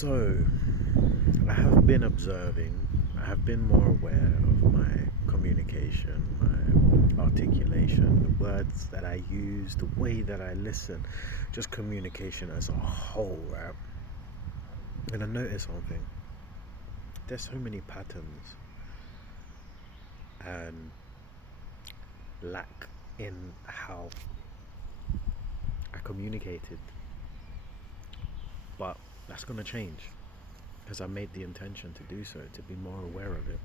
So, I have been observing, I have been more aware of my communication, my articulation, the words that I use, the way that I listen, just communication as a whole, right? And I noticed something. There's so many patterns and lack in how I communicated, but that's going to change because I made the intention to do so, to be more aware of it.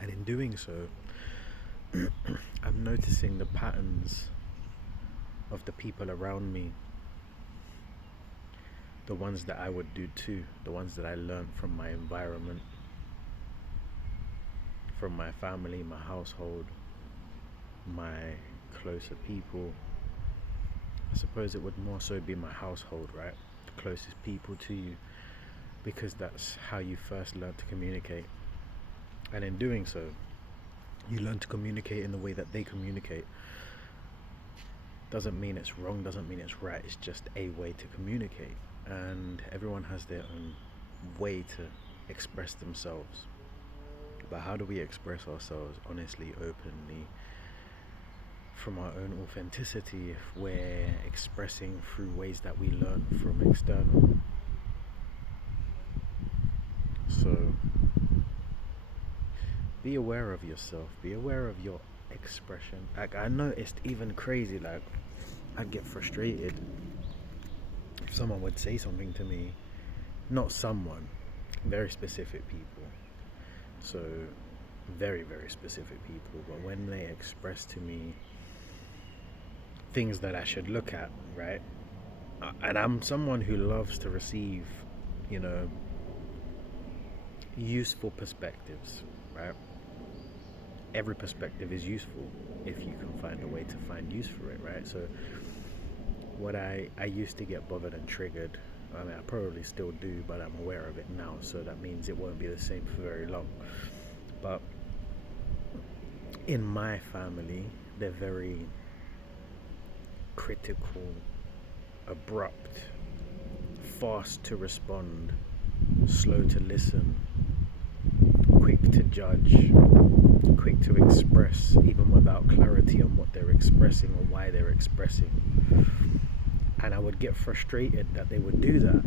And in doing so, I'm noticing the patterns of the people around me, the ones that I would do too, the ones that I learned from my environment, from my family, my household, my closer people. I suppose it would more so be my household, right? The closest people to you, because that's how you first learn to communicate. And in doing so, you learn to communicate in the way that they communicate. Doesn't mean it's wrong, doesn't mean it's right, it's just a way to communicate. And everyone has their own way to express themselves. But how do we express ourselves honestly, openly, from our own authenticity, if we're expressing through ways that we learn from external? So be aware of yourself, be aware of your expression. Like, I noticed even crazy, like, I'd get frustrated if someone would say something to me, not someone, very specific people. So very, very specific people, but when they express to me things that I should look at, right? And I'm someone who loves to receive, you know, useful perspectives, right? Every perspective is useful if you can find a way to find use for it, right? So what I used to get bothered and triggered, I mean, I probably still do, but I'm aware of it now, so that means it won't be the same for very long. But in my family, they're very critical, abrupt, fast to respond, slow to listen, quick to judge, quick to express, even without clarity on what they're expressing or why they're expressing. And I would get frustrated that they would do that.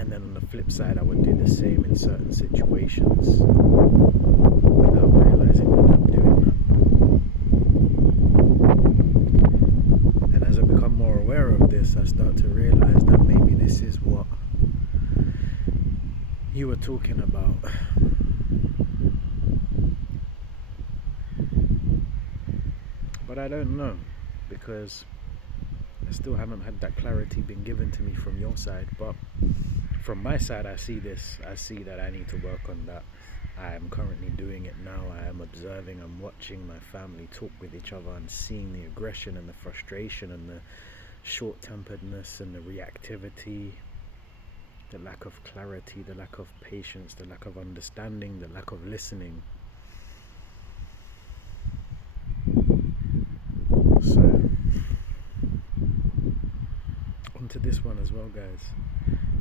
And then on the flip side, I would do the same in certain situations without realizing that I'm doing that. And as I become more aware of this, I start to realize that maybe this is what you were talking about. But I don't know, because I still haven't had that clarity been given to me from your side. But from my side, I see this. I see that I need to work on that. I am currently doing it now. I am observing, I'm watching my family talk with each other and seeing the aggression and the frustration and the short-temperedness and the reactivity, the lack of clarity, the lack of patience, the lack of understanding, the lack of listening. So, onto this one as well, guys.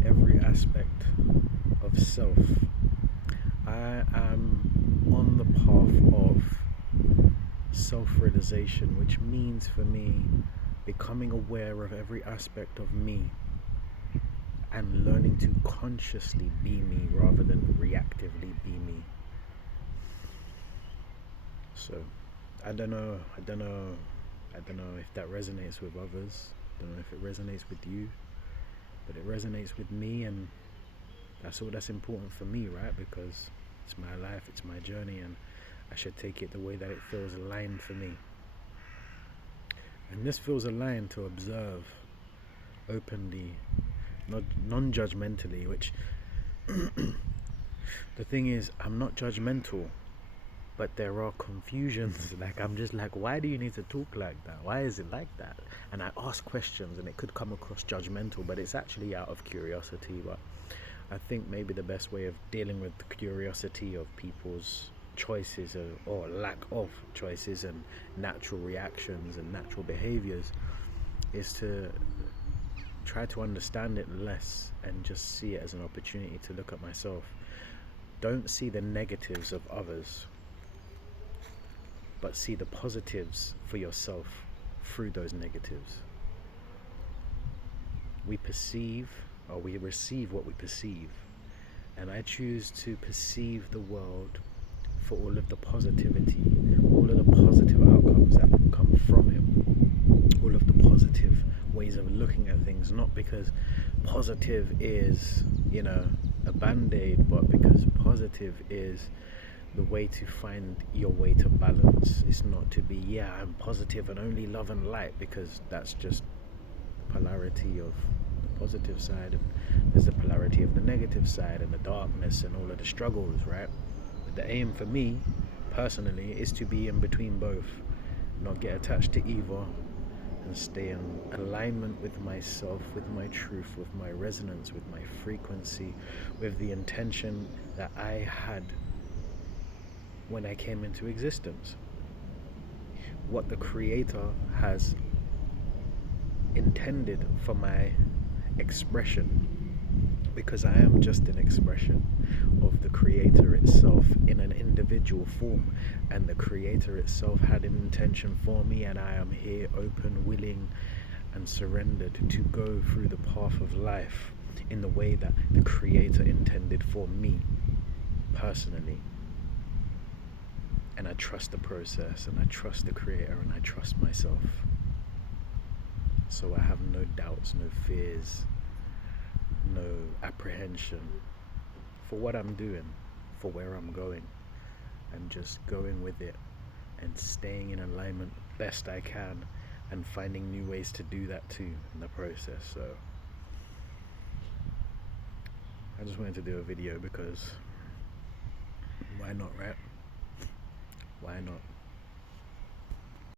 Every aspect of self. I am on the path of self-realization, which means for me becoming aware of every aspect of me and learning to consciously be me rather than reactively be me. So I don't know if that resonates with others. I don't know if it resonates with you, but it resonates with me, and that's all that's important for me, right? Because it's my life, it's my journey, and I should take it the way that it feels aligned for me. And this feels aligned to observe openly, not non-judgmentally, which the thing is, I'm not judgmental, but there are confusions. Like, I'm just like, why do you need to talk like that? Why is it like that? And I ask questions, and it could come across judgmental, but it's actually out of curiosity. But I think maybe the best way of dealing with the curiosity of people's choices, or lack of choices, and natural reactions and natural behaviors is to try to understand it less and just see it as an opportunity to look at myself. Don't see the negatives of others, but see the positives for yourself through those negatives. We perceive, or we receive what we perceive, and I choose to perceive the world for all of the positivity, all of the positive outcomes that can come from it, all of the positive ways of looking at things, not because positive is, a band-aid, but because positive is the way to find your way to balance. It's not to be, I'm positive and only love and light, because that's just polarity of the positive side, and there's the polarity of the negative side and the darkness and all of the struggles, right? But the aim for me personally is to be in between both, not get attached to either, and stay in alignment with myself, with my truth, with my resonance, with my frequency, with the intention that I had when I came into existence, what the Creator has intended for my expression, because I am just an expression of the Creator itself in an individual form, and the Creator itself had an intention for me, and I am here open, willing and surrendered to go through the path of life in the way that the Creator intended for me personally. And I trust the process, and I trust the Creator, and I trust myself. So I have no doubts, no fears, no apprehension for what I'm doing, for where I'm going, and just going with it and staying in alignment best I can, and finding new ways to do that too in the process. So I just wanted to do a video because why not, right? Why not?